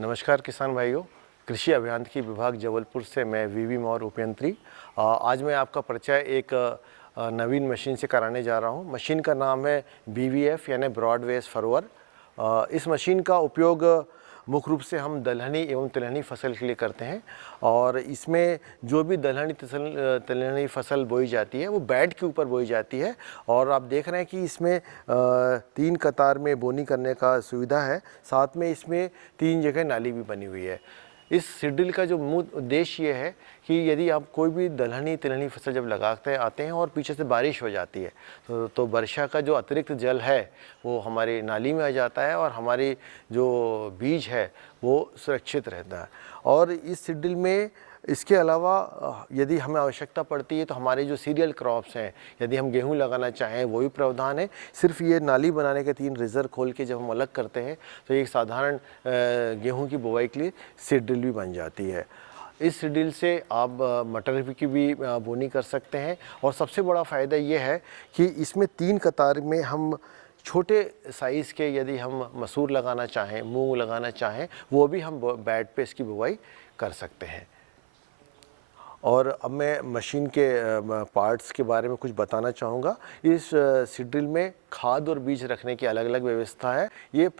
नमस्कार किसान भाइयों, कृषि अभियांत्रिकी विभाग जबलपुर से मैं वीवी मौर्य उपयंत्री। आज मैं आपका परिचय एक नवीन मशीन से कराने जा रहा हूं। मशीन का नाम है BVF यानी ब्रॉड बेस फरोवर। इस मशीन का उपयोग मुख्य रूप से हम दलहनी एवं तिलहनी फसल के लिए करते हैं और इसमें जो भी दलहनी तिलहनी फसल बोई जाती है वो बेड के ऊपर बोई जाती है। और आप देख रहे हैं कि इसमें 3 कतार में बोनी करने का सुविधा है, साथ में इसमें 3 जगह नाली भी बनी हुई है। इस सीड का जो मूल उद्देश्य ये है कि यदि आप कोई भी दलहनी तिलहनी फसल जब लगाते आते हैं और पीछे से बारिश हो जाती है तो वर्षा का जो अतिरिक्त जल है वो हमारी नाली में आ जाता है और हमारी जो बीज है वो सुरक्षित रहता है। और इस सीड में इसके अलावा यदि हमें आवश्यकता पड़ती है तो हमारे जो सीरियल क्रॉप्स हैं, यदि हम गेहूं लगाना चाहें वो भी प्रावधान है। सिर्फ ये नाली बनाने के 3 रिजर्व खोल के जब हम अलग करते हैं तो एक साधारण गेहूं की बुवाई के लिए सीड ड्रिल भी बन जाती है। इस सीड ड्रिल से आप मटर की भी बोनी कर सकते हैं और सबसे बड़ा फ़ायदा ये है कि इसमें 3 कतार में हम छोटे साइज़ के यदि हम मसूर लगाना चाहें, मूंग लगाना चाहें, वो भी हम बेड पे इसकी बुवाई कर सकते हैं। और अब मैं मशीन के पार्ट्स के बारे में कुछ बताना चाहूँगा। इस सीड ड्रिल में खाद और बीज रखने की अलग अलग व्यवस्था है। ये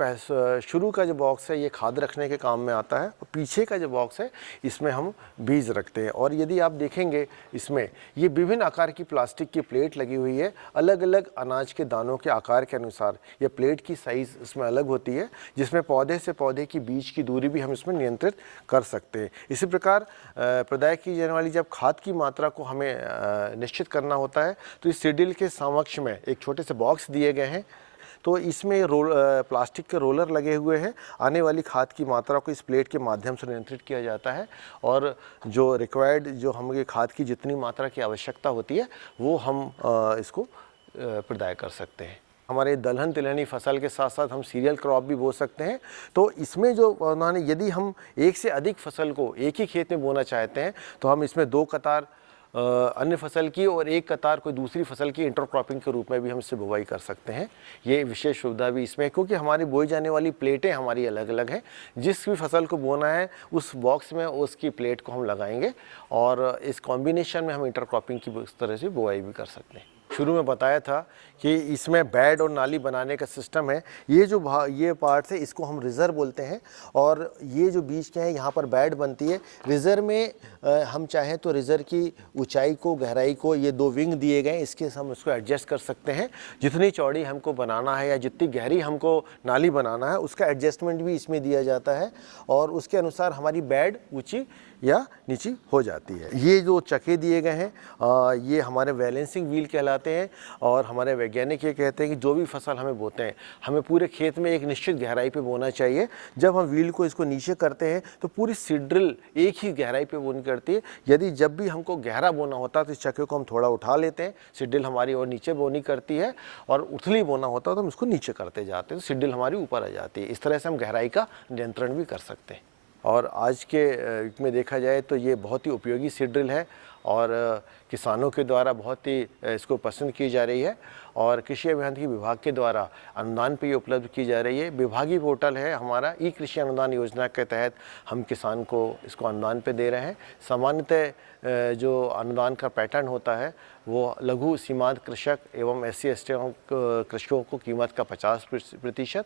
शुरू का जो बॉक्स है ये खाद रखने के काम में आता है और पीछे का जो बॉक्स है इसमें हम बीज रखते हैं। और यदि आप देखेंगे इसमें ये विभिन्न आकार की प्लास्टिक की प्लेट लगी हुई है। अलग अलग अनाज के दानों के आकार के अनुसार ये प्लेट की साइज़ इसमें अलग होती है, जिसमें पौधे से पौधे की बीच की दूरी भी हम इसमें नियंत्रित कर सकते हैं। इसी प्रकार प्रदाय की जाने वाली जब खाद की मात्रा को हमें निश्चित करना होता है तो इस सीड ड्रिल के समक्ष में एक छोटे से बॉक्स दिए गए हैं। तो इसमें प्लास्टिक के रोलर लगे हुए हैं। आने वाली खाद की मात्रा को इस प्लेट के माध्यम से नियंत्रित किया जाता है और जो रिक्वायर्ड जो हमें खाद की जितनी मात्रा की आवश्यकता होती है वो हम इसको प्रदाय कर सकते हैं। हमारे दलहन तिलहनी फसल के साथ साथ हम सीरियल क्रॉप भी बो सकते हैं। तो इसमें जो उन्होंने यदि हम एक से अधिक फसल को एक ही खेत में बोना चाहते हैं तो हम इसमें 2 कतार अन्य फसल की और 1 कतार कोई दूसरी फसल की इंटरक्रॉपिंग के रूप में भी हम इससे बुवाई कर सकते हैं। ये विशेष सुविधा भी इसमें है क्योंकि हमारी बोई जाने वाली प्लेटें हमारी अलग अलग हैं। जिस भी फसल को बोना है उस बॉक्स में उसकी प्लेट को हम लगाएंगे और इस कॉम्बिनेशन में हम इंटरक्रॉपिंग की इस तरह से बुवाई भी कर सकते हैं। शुरू में बताया था कि इसमें बेड और नाली बनाने का सिस्टम है। ये जो ये पार्ट्स है इसको हम रिजर्व बोलते हैं और ये जो बीच के हैं यहाँ पर बेड बनती है। रिजर्व में हम चाहें तो रिजर्व की ऊंचाई को, गहराई को, ये 2 विंग दिए गए इसके हम इसको एडजस्ट कर सकते हैं। जितनी चौड़ी हमको बनाना है या जितनी गहरी हमको नाली बनाना है उसका एडजस्टमेंट भी इसमें दिया जाता है और उसके अनुसार हमारी बेड ऊँची या नीची हो जाती है। ये जो चक्के दिए गए हैं ये हमारे बैलेंसिंग व्हील कहलाते हैं और हमारे वैज्ञानिक ये कहते हैं कि जो भी फसल हमें बोते हैं हमें पूरे खेत में एक निश्चित गहराई पे बोना चाहिए। जब हम व्हील को इसको नीचे करते हैं तो पूरी सीड ड्रिल एक ही गहराई पे बोनी करती है। यदि जब भी हमको गहरा बोना होता है तो इस चक्के को हम थोड़ा उठा लेते हैं, सीड ड्रिल हमारी और नीचे बोनी करती है और उथली बोना होता है तो हम इसको नीचे करते जाते हैं तो सीड ड्रिल हमारी ऊपर आ जाती है। इस तरह से हम गहराई का नियंत्रण भी कर सकते हैं। और आज के युग में देखा जाए तो ये बहुत ही उपयोगी सीड ड्रिल है और किसानों के द्वारा बहुत ही इसको पसंद की जा रही है और कृषि अभियांत्रिकी विभाग के द्वारा अनुदान पे ये उपलब्ध की जा रही है। विभागीय पोर्टल है हमारा ई कृषि अनुदान योजना के तहत हम किसान को इसको अनुदान पे दे रहे हैं। सामान्यतः जो अनुदान का पैटर्न होता है वो लघु सीमांत कृषक एवं SC/ST कृषकों को कीमत का 50%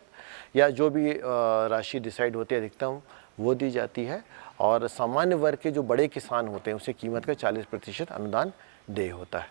या जो भी राशि डिसाइड होती है अधिकतम वो दी जाती है और सामान्य वर्ग के जो बड़े किसान होते हैं उसे कीमत का 40% अनुदान देय होता है।